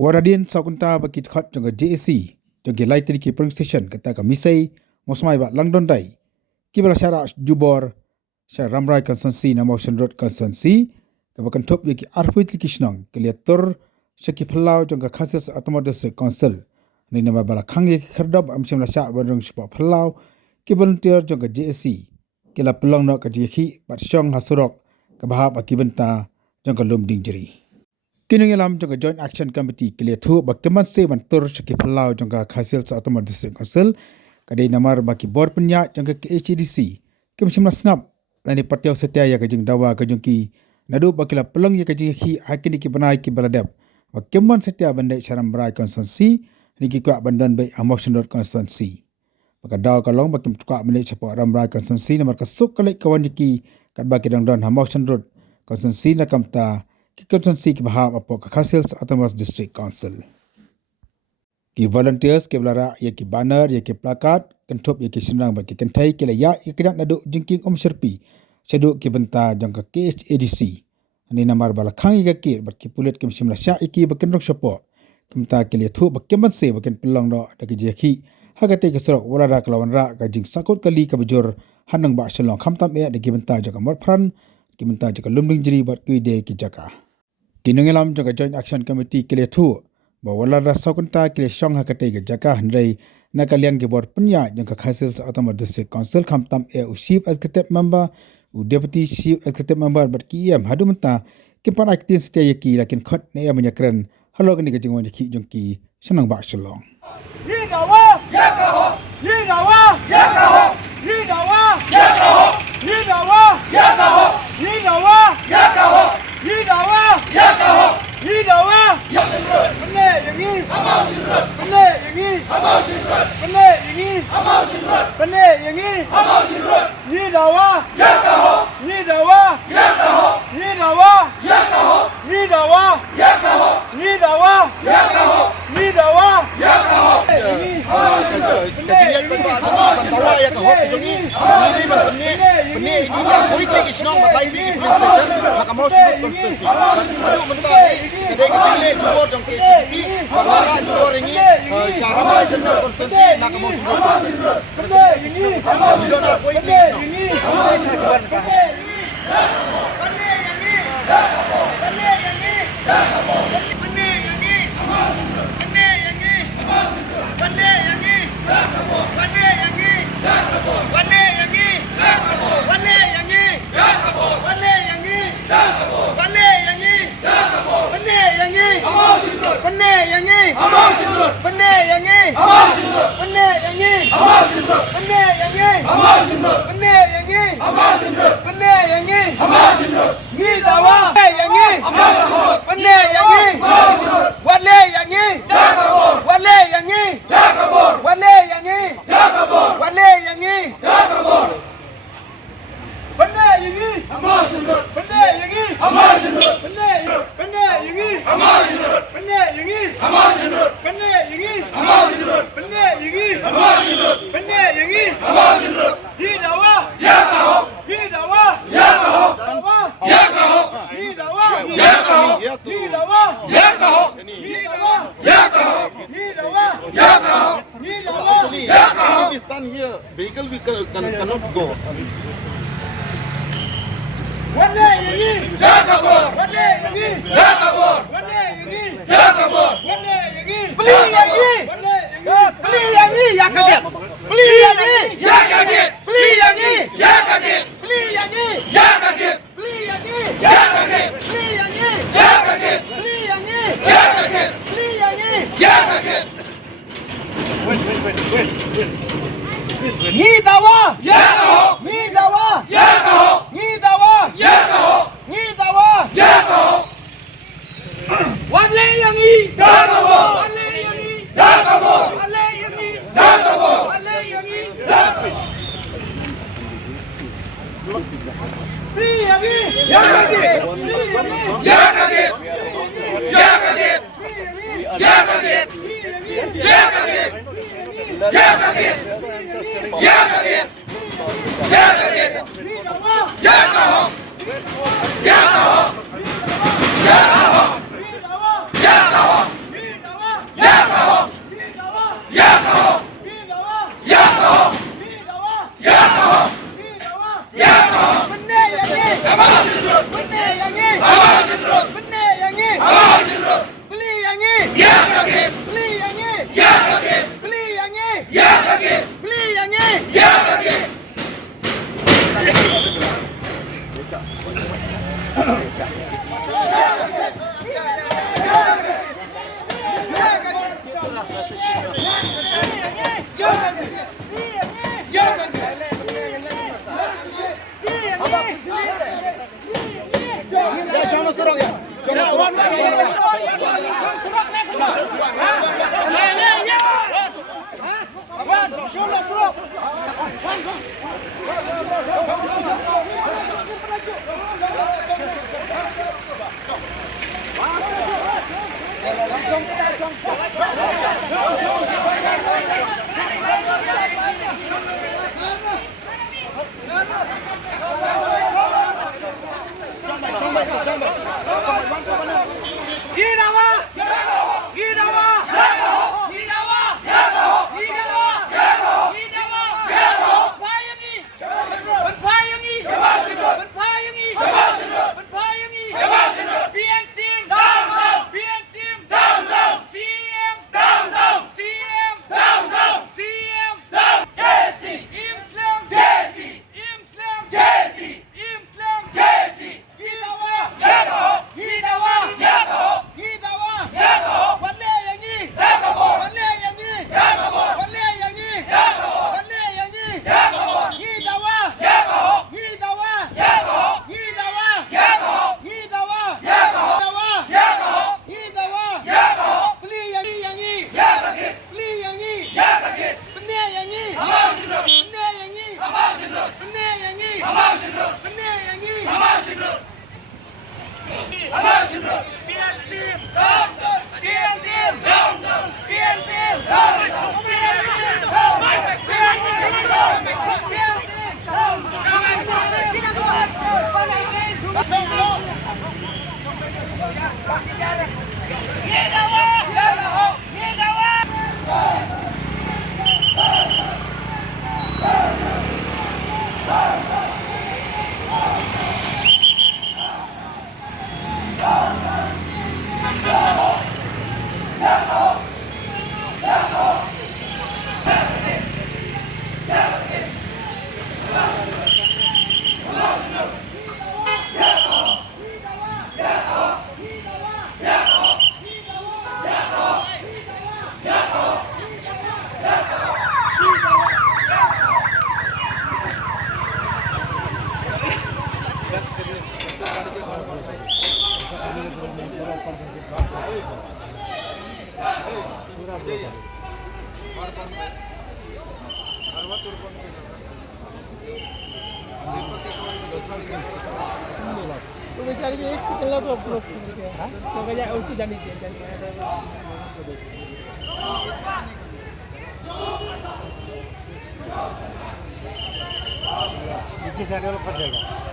Waradin sakunta bakit khat jangga JAC jangga lai tadi ki polling station kata ka misai mosmai ba langdon dai kibala syara jubor syara ramrai constituency na motion road constituency ka bakan top ki arpuit ki kishnang kiliator syaki phalau jangga khasis automatic council ni nama bala khangye ki khardab amcham la sha barang spa phalau ki volunteer jangga JAC kila pelong no ka jikhi bat syong hasurok ka bahab akibenta jangga lumding jeri Kinung alam jangka Joint Action Committee kile thu bakkeman se bantur syaki phalau jangka khasil sa automat district council kadai namar baki board penya jangka KHDC kemchimna snap lani partiau setia ya kajing dawa kajungki nadu bakila pelong ya kajing hi akini ki banai ki baladap bakkeman setia bandai charam brai constituency niki kwa bandan bai emotion road constituency bakadaw kalong bakim tukwa bandai chapa ramrai constituency namar kasuk kalai kawan ki kadba kidang don emotion road constituency na kamta constituency ki bahab apo khasil autonomous district council ki volunteers ke belara ye ki banner ye ki plakat kentop ye ki senang bagi kentai ke ya ikdak nadu jingking sherpi sedu ki benta jangka KHADC ani namar bala khang ye ki bat ki pulit ki simla sha iki bakenrok sopo kemta ke le thu bakkeman se baken pelong do dagi jekhi hagate ke sorok wala kelawan ra ka jing sakut kali ka bujur hanang ba shalong khamtam e dagi benta jaka mor phran ki benta jaka lumding jiri bat ki de ki jaka Kinungelam jangka Joint Action Committee kile thu ba wala ra sakunta kile shong hakate ke jaka handrai nakaliang ke board penya jangka khasil sa autonomous district council khamtam e chief executive member u deputy chief executive member bat ki em hadumta ke pan actin setia yaki lakin khot ne ya menyakran halo kini ke jingwan ki jongki senang ba shalong yi dawa ya ka ho yi dawa ya ka ho yi dawa ya ka ho yi dawa ya ka ho yi dawa ya ka ho yi dawa ya ka ho yi dawa ya sinrut benne yang ni amau sinrut benne yang ni amau sinrut benne yang ni amau sinrut benne yang ni amau sinrut yi dawa ya ka ho yi dawa ya ka ho yi dawa ya ka ho yi dawa ya ka ho yi dawa ya ka ho yi dawa ya ka ho kejadian bantawa ya ka ho jongi ini benne ini politik isnong batai di politik makamau constituency aduh mentua kedai kecil jubor jong KHDC bawara jubor ini syara license constituency makamau benne ini amau sinrut benne ini amau sinrut benne yang ni benne yang ni benne yang ni benne yang ni benne yang ni benne yang ni benne yang ni benne yang ni benne yang ni benne yang ni benne yang ni amau sinrut benne yang ni amau sinrut benne yang ni amau sinrut benne yang ni amau sinrut benne yang ni amau sinrut benne yang ni amau sinrut benne yang ni amau sinrut ni dawa yang ni amau sinrut benne yang ni amau sinrut wale yang ni ya kabur wale yang ni ya kabur wale yang ni ya kabur wale yang ni ya kabur benne yang ni amau sinrut benne yang ni amau sinrut benne yang ni amau sinrut benne yang ni amau sinrut benne yang ni amau sinrut benne yang ni amau sinrut benne yang ni amau sinrut di dawa ya kaho di dawa ya kaho ya kaho di dawa ya kaho di dawa ya kaho di dawa ya kaho di dawa ya kaho di dawa ya kaho if we stand here vehicle cannot go wale yang ni ya kabur wale yang ni ya kabur wale yang ni ya kabur wale yang ni beli yang ni beli yang ni ya kaget beli yang ni ya kaget beli yang ni ya kaget beli yang ni ya kaget beli yang ni ya kaget beli yang ni ya kaget beli yang ni ya kaget beli yang ni ya kaget ni dawa ya kaho ni dawa ya kaho ni dawa ya kaho ni dawa ya kaho wale yang ni ya kaho wale yang ni ya kaho wale yang ni ya kaho wale yang ni ya kaho beli yang ni ya kaget ya kaget ya kaget ya kaget ya kaget ya kaget ya kaget ya kaget ya kaho ya kaho ya kaho ya kaho Benih yang ini. Awasin terus. Benih yang ini. Awasin terus. Beli yang ini. Ya kaki. Beli yang ini. Ya kaki. Beli yang ini. Ya kaki. Beli yang ini. Ya kaki. Ya jangan serang ya. Jangan serang. तो बेचारी भी एक सेकंड लो तो ब्लॉक कर दिया हां तो कह जाए उसकी जानी चाहिए नीचे से आने वाला फट जाएगा